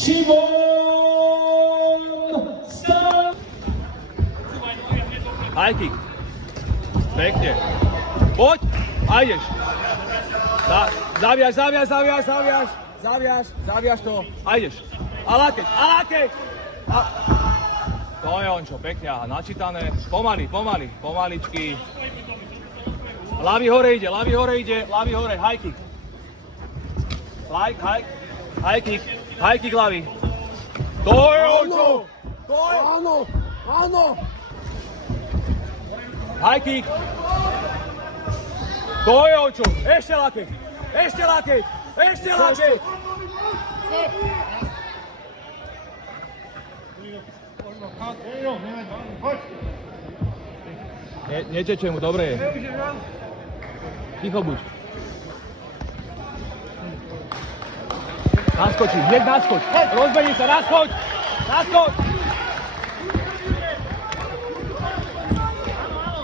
Šimon Stan! High kick. Pekne. Poď. A ideš. Zaviaž to. A ideš. A lakeť. To je on čo, pekne, aha, načítané. Pomaličky. Ľavý hore ide, high kick. High kick ľavý. To je on čo. Áno! High kick. To je on čo. Ešte lakeť. Neteče mu, dobre je. Ticho buď. Naskočí, hneď naskoč. Rozbehni sa, naskoč.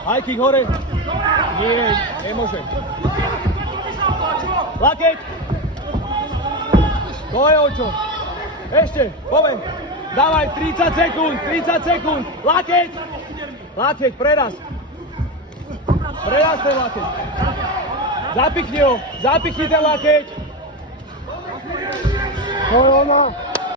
High kick hore. Nie, nemôže. Lakeť. To je o čo. Ešte, poďme. Dávaj, 30 sekúnd. Lakeť, preraz. Preraz ten lakeť. Zapikni ten lakeť. To je ono!